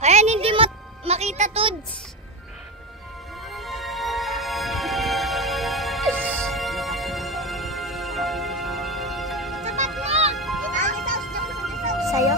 Ayan, hindi makita, Tods. Sapat mo! Sa'yo?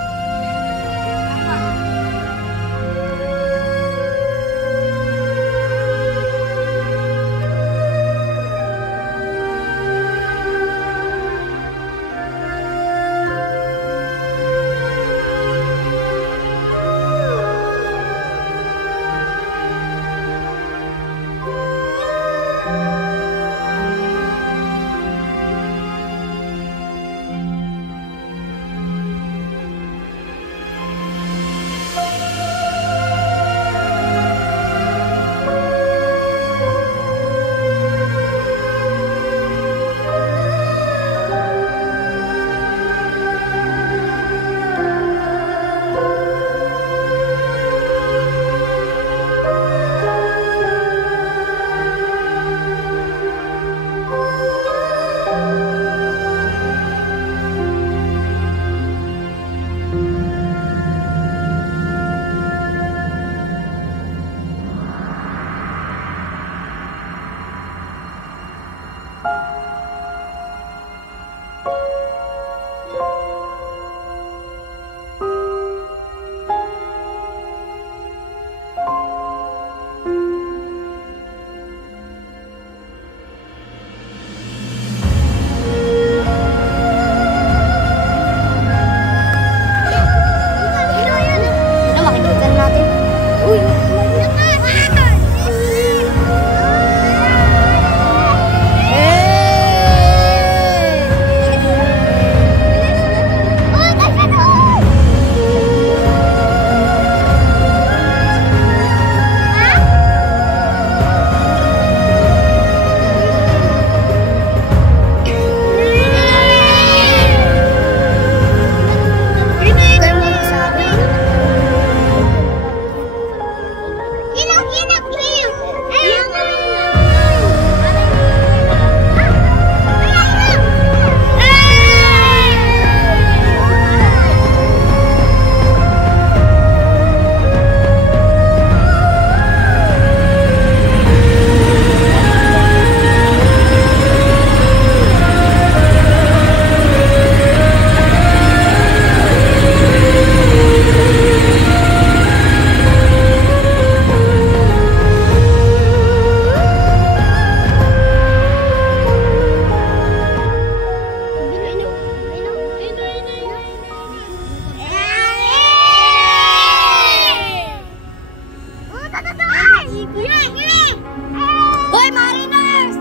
Hoy, Mariners!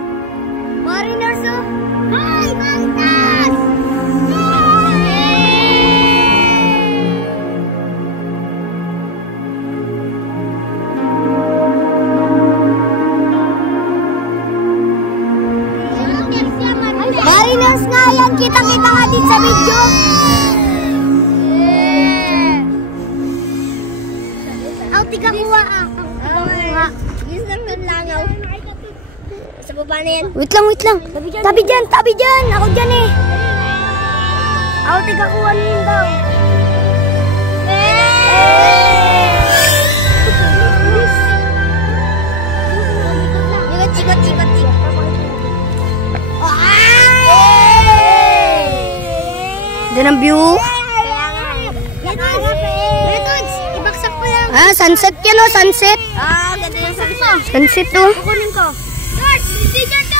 Mariners, oh! Hoy, Mariners! Mariners nga yan! Kita-kita nga din sa video! Ang tiga-kuha ah! Sa baba na yan. Wait lang. Tabi dyan. Ako dyan eh. Ako tiga-kuha na yun daw. Chikot. Doon ang view. Ibaksak ko lang. Ah, sunset yan o, sunset. Ah, ganda yung sunset. Sunset o. Kukunin ko. George, hindi dyan.